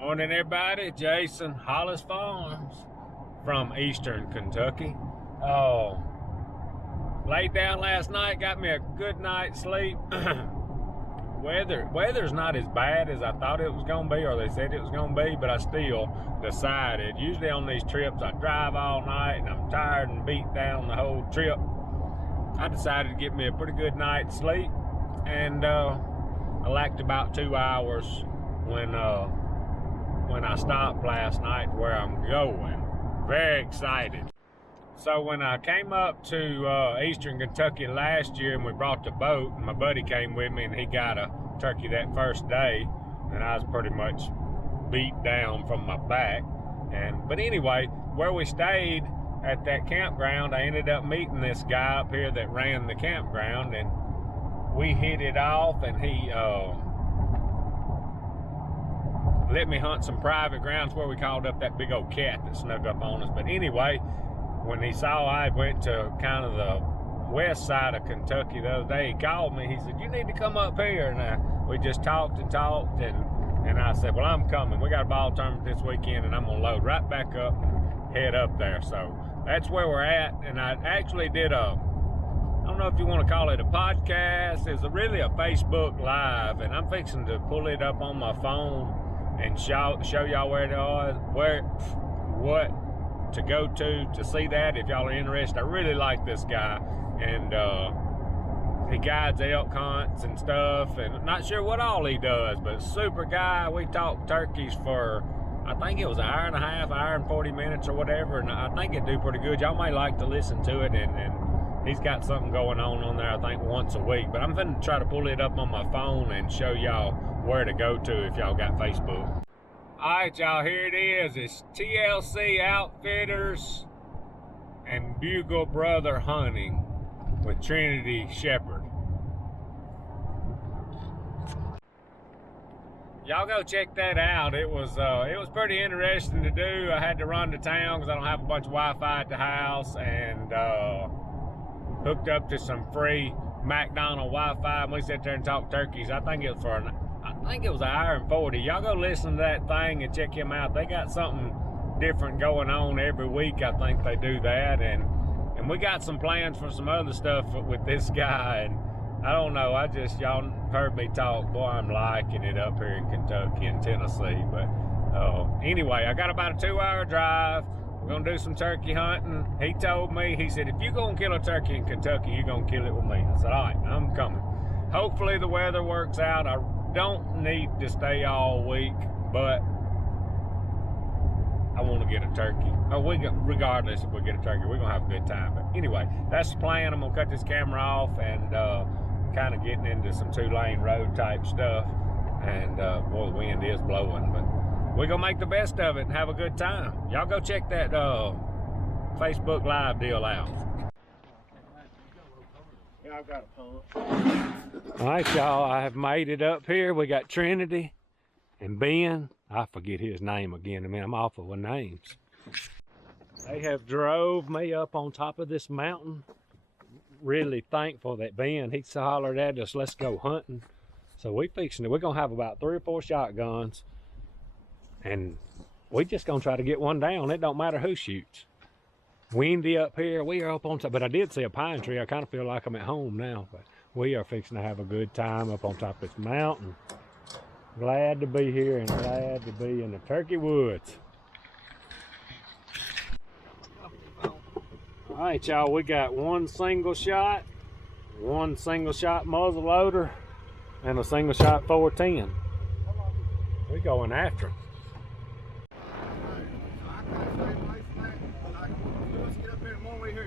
Morning, everybody. Jason, Hollis Farms from Eastern Kentucky. Oh, laid down last night, got me a good night's sleep. Weather's not as bad as I thought it was going to be, or they said it was going to be, but I still decided. Usually on these trips, I drive all night and I'm tired and beat down the whole trip. I decided to get me a pretty good night's sleep, and I lacked about 2 hours when I stopped last night where I'm going. Very excited. So when I came up to Eastern Kentucky last year and we brought the boat, and my buddy came with me and he got a turkey that first day, and I was pretty much beat down from my back. But anyway, where we stayed at that campground, I ended up meeting this guy up here that ran the campground, and we hit it off, and he let me hunt some private grounds where we called up that big old cat that snuck up on us. But anyway, when he saw I went to kind of the west side of Kentucky the other day, he called me. He said, "You need to come up here." And we just talked, and I said, "Well, I'm coming. We got a ball tournament this weekend, and I'm going to load right back up and head up there." So that's where we're at. And I actually did I don't know if you want to call it a podcast. It's really a Facebook Live, and I'm fixing to pull it up on my phone and show y'all what to go to see that if y'all are interested. I really like this guy, and he guides elk hunts and stuff, and I'm not sure what all he does, but super guy. We talked turkeys for, I think it was an hour and a half, hour and 40 minutes or whatever, and I think it'd do pretty good. Y'all might like to listen to it, and he's got something going on there, I think, once a week. But I'm going to try to pull it up on my phone and show y'all where to go to if y'all got Facebook. All right, y'all, here it is. It's TLC Outfitters and Bugle Brother Hunting with Trinity Shepherd. Y'all go check that out. It was pretty interesting to do. I had to run to town because I don't have a bunch of Wi-Fi at the house, and hooked up to some free McDonald Wi-Fi, and we sat there and talked turkeys. I think it was an hour and 40. Y'all go listen to that thing and check him out. They got something different going on every week. I think they do that, and we got some plans for some other stuff with this guy. And I don't know, y'all heard me talk. Boy, I'm liking it up here in Kentucky and Tennessee. But anyway, I got about a 2-hour drive. We're going to do some turkey hunting. He told me, he said, "If you're going to kill a turkey in Kentucky, you're going to kill it with me." I said, "All right, I'm coming." Hopefully the weather works out. I don't need to stay all week, but I want to get a turkey. Regardless if we get a turkey, we're going to have a good time. But anyway, that's the plan. I'm going to cut this camera off and kind of getting into some 2-lane road type stuff. And boy, the wind is blowing, but we're going to make the best of it and have a good time. Y'all go check that Facebook Live deal out. Yeah, I've got a pump. All right, y'all, I have made it up here. We got Trinity and Ben. I forget his name again. I mean, I'm awful with names. They have drove me up on top of this mountain. Really thankful that Ben, he hollered at us, "Let's go hunting." So we're going to have about 3 or 4 shotguns. And we just gonna try to get one down. It don't matter who shoots. Windy up here. We are up on top, but I did see a pine tree. I kind of feel like I'm at home now, but we are fixing to have a good time up on top of this mountain. Glad to be here and glad to be in the turkey woods. All right, y'all, we got one single shot muzzle loader, and a single shot 410. We're going after them.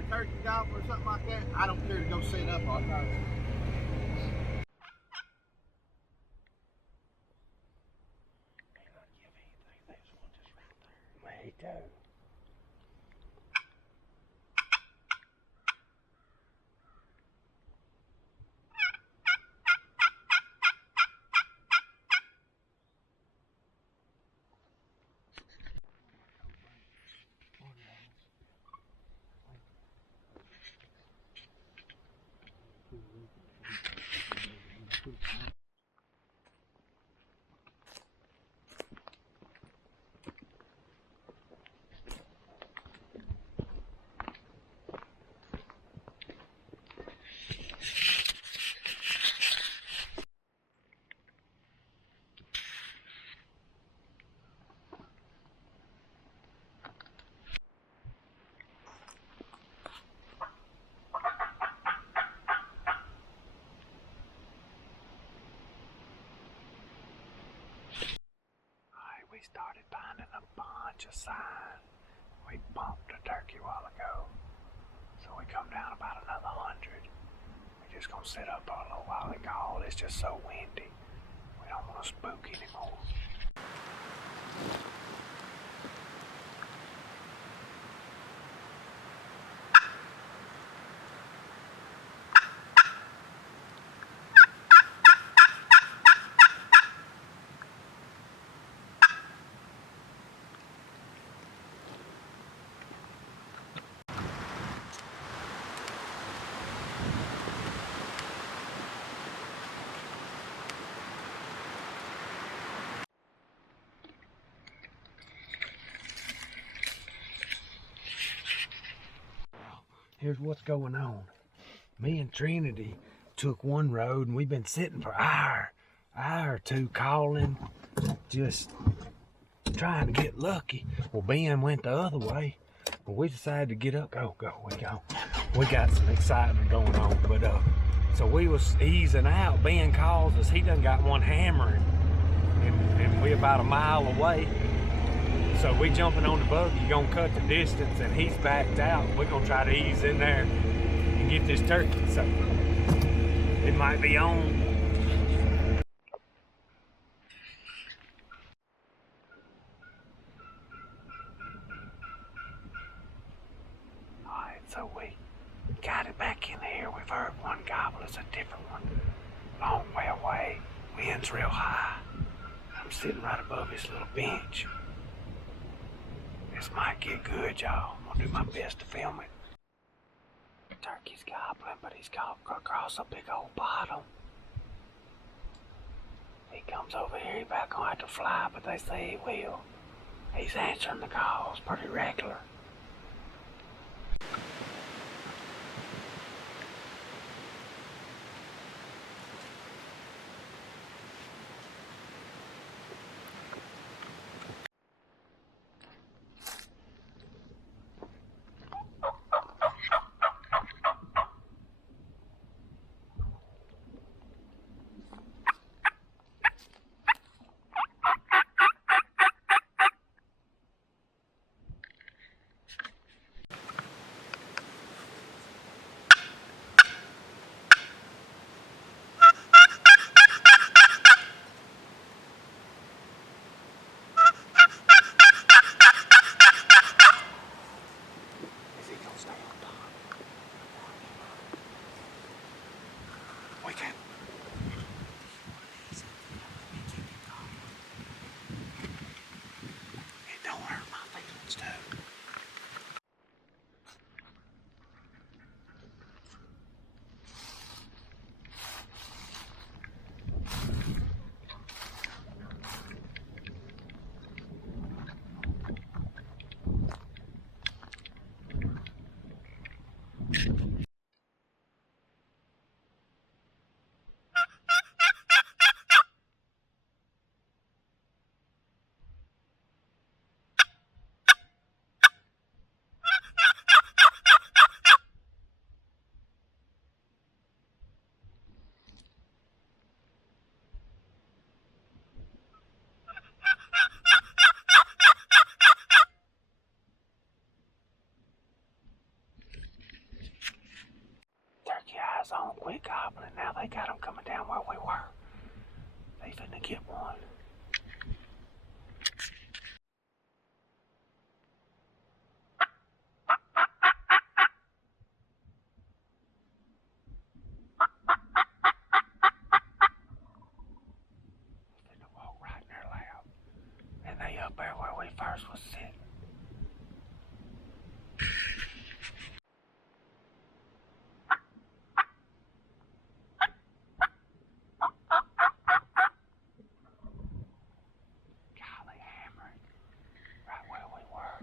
Turkey gobble or something like that, I don't care to go sit up on it. bunch of sign. We bumped a turkey a while ago, so we come down about another 100. We're just gonna sit up for a little while and call. It's just so windy. We don't want to spook anymore. Here's what's going on. Me and Trinity took one road and we've been sitting for an hour or two calling, just trying to get lucky. Well, Ben went the other way, but we decided to get up. Go. We got some excitement going on, but so we was easing out. Ben calls us. He done got one hammering, and we about a mile away. So we jumping on the buggy, gonna cut the distance, and he's backed out. We're gonna try to ease in there and get this turkey. So it might be on. Alright, so we got it back in here. We've heard one gobble. It's a different one. Long way away. Wind's real high. I'm sitting right above this little bench. This might get good, y'all. I'm gonna do my best to film it. Turkey's gobbling, but he's got across a big old bottom. He comes over here, he about gonna have to fly, but they say he will. He's answering the calls pretty regular. We can. It don't hurt my feelings too. Turkey eyes on, quit gobbling. Now they got them coming down where we were. They finna get one. Finna walk right in their lap. And they up there where we first was sitting. Golly, hammering. Right where we were.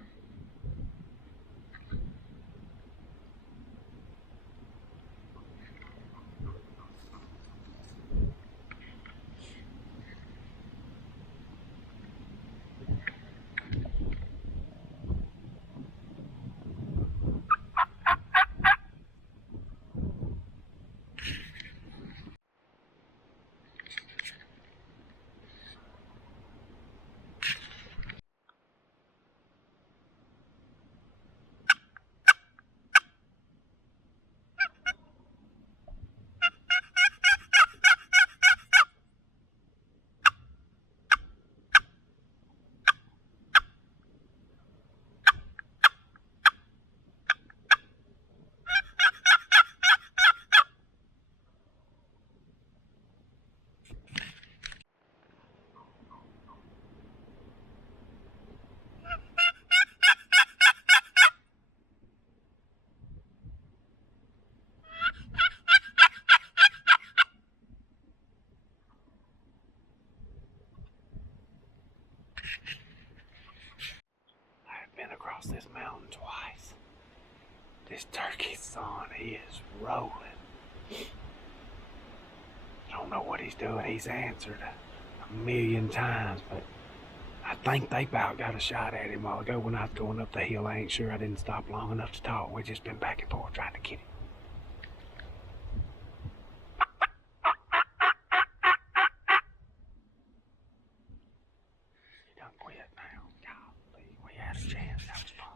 I've been across this mountain twice. This turkey son is rolling. I don't know what he's doing. He's answered a million times, but I think they about got a shot at him a while ago when I was going up the hill. I ain't sure I didn't stop long enough to talk. We've just been back and forth trying to get him. He done quit now. Golly, we had a chance. That was fun.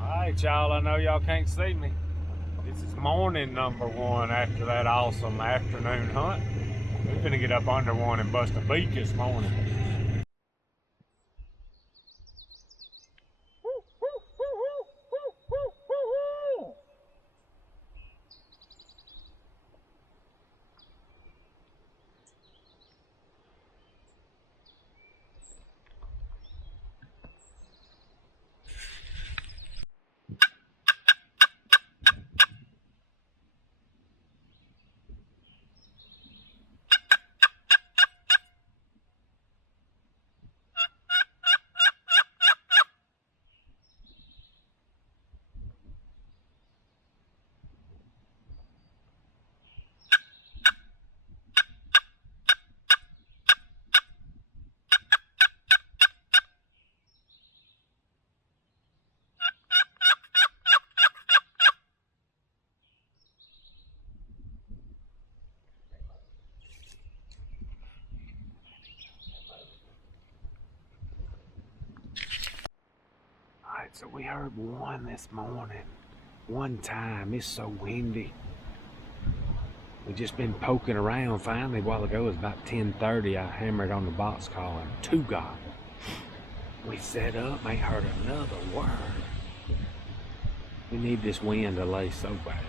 Alright, y'all, I know y'all can't see me. This is morning number one after that awesome afternoon hunt. We're gonna get up under one and bust a beak this morning. So we heard one this morning. One time. It's so windy. We just been poking around. Finally, a while ago, it was about 10:30. I hammered on the box call and two got. We set up, ain't heard another word. We need this wind to lay so bad.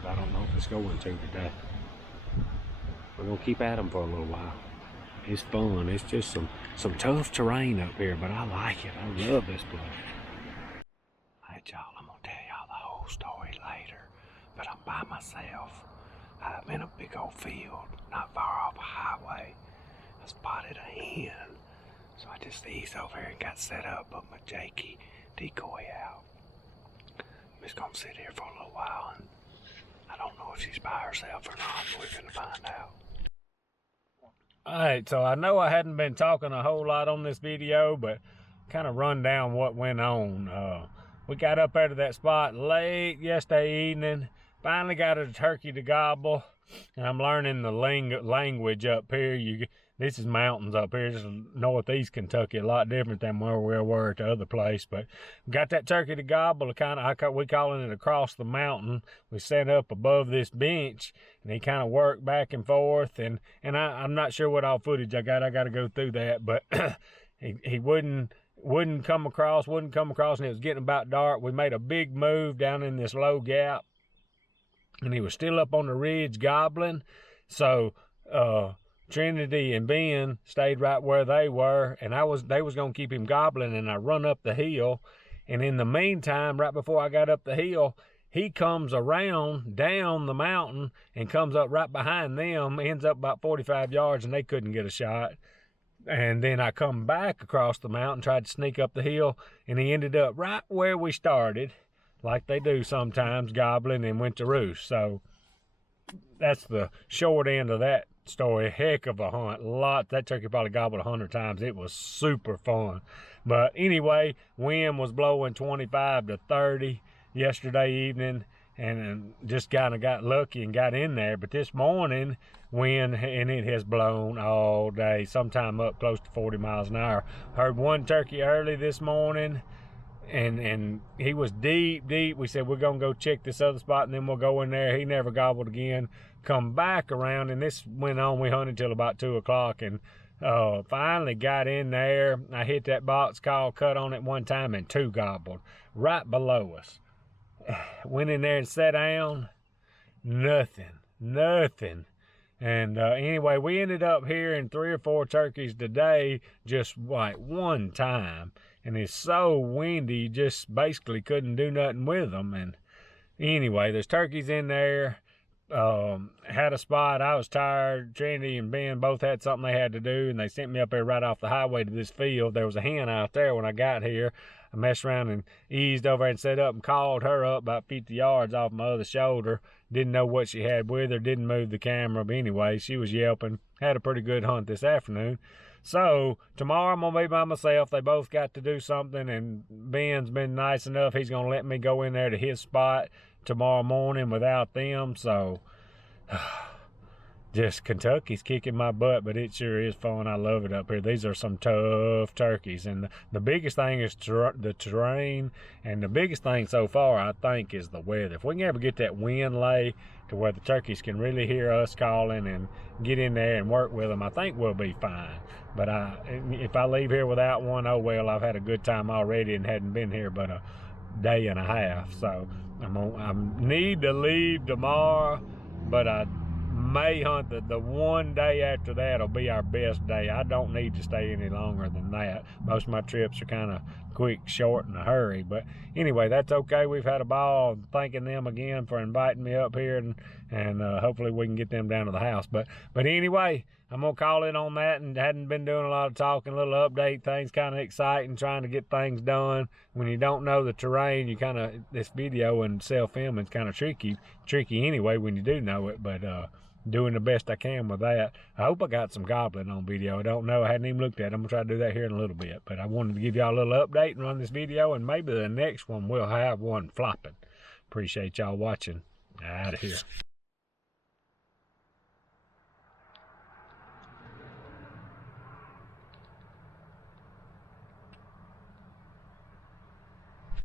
But I don't know if it's going to today. We're gonna keep at them for a little while. It's fun. It's just some tough terrain up here, but I like it. I love this place. Y'all, I'm gonna tell y'all the whole story later, but I'm by myself. I'm in a big old field, not far off a highway. I spotted a hen, so I just eased over here and got set up, put my Jakey decoy out. I'm just gonna sit here for a little while, and I don't know if she's by herself or not, but we're gonna find out. Alright, so I know I hadn't been talking a whole lot on this video, but kind of run down what went on. We got up out of that spot late yesterday evening. Finally got a turkey to gobble. And I'm learning the language up here. This is mountains up here. This is northeast Kentucky. A lot different than where we were at the other place. But we got that turkey to gobble. We calling it across the mountain. We set up above this bench. And he kind of worked back and forth. And I'm not sure what all footage I got. I got to go through that. But he wouldn't come across, and it was getting about dark. We made a big move down in this low gap, and he was still up on the ridge gobbling. So Trinity and Ben stayed right where they were, and they was gonna keep him gobbling, and I run up the hill, and in the meantime, right before I got up the hill, he comes around down the mountain and comes up right behind them, ends up about 45 yards, and they couldn't get a shot. And then I come back across the mountain, tried to sneak up the hill, and he ended up right where we started, like they do sometimes, gobbling, and went to roost. So that's the short end of that story. Heck of a hunt. That turkey probably gobbled 100 times. It was super fun. But anyway, wind was blowing 25 to 30 yesterday evening, and just kind of got lucky and got in there. But this morning, wind, and it has blown all day, sometime up close to 40 miles an hour. Heard one turkey early this morning, and he was deep. We said, we're gonna go check this other spot and then we'll go in there. He never gobbled again. Come back around, and this went on. We hunted till about 2 o'clock, and finally got in there. I hit that box call, cut on it one time, and 2 gobbled right below us. Went in there and sat down. Nothing. And anyway, we ended up hearing 3 or 4 turkeys today, just like one time. And it's so windy, you just basically couldn't do nothing with them. And anyway, there's turkeys in there. Had a spot. I was tired. Trinity and Ben both had something they had to do, and they sent me up there right off the highway to this field. There was a hen out there when I got here. I messed around and eased over and set up and called her up about 50 yards off my other shoulder. Didn't know what she had with her. Didn't move the camera. But anyway, she was yelping. Had a pretty good hunt this afternoon. So tomorrow I'm going to be by myself. They both got to do something, and Ben's been nice enough. He's going to let me go in there to his spot tomorrow morning without them. So just Kentucky's kicking my butt, but it sure is fun. I love it up here. These are some tough turkeys, and the biggest thing is the terrain, and the biggest thing so far I think is the weather. If we can ever get that wind lay to where the turkeys can really hear us calling and get in there and work with them, I think we'll be fine. But if I leave here without one, oh well, I've had a good time already and hadn't been here but a day and a half. So I need to leave tomorrow, but I may hunt the one day after that will be our best day. I don't need to stay any longer than that. Most of my trips are kind of quick, short, in a hurry. But anyway, that's okay. We've had a ball. Thanking them again for inviting me up here, and hopefully we can get them down to the house. But anyway, I'm gonna call it on that, and hadn't been doing a lot of talking, a little update things, kind of exciting, trying to get things done. When you don't know the terrain, you kind of, this video and self-filming is kind of tricky anyway when you do know it. But doing the best I can with that. I hope I got some gobbling on video. I don't know. I hadn't even looked at it. I'm gonna try to do that here in a little bit. But I wanted to give y'all a little update and run this video, and maybe the next one we'll have one flopping. Appreciate y'all watching. Out of here.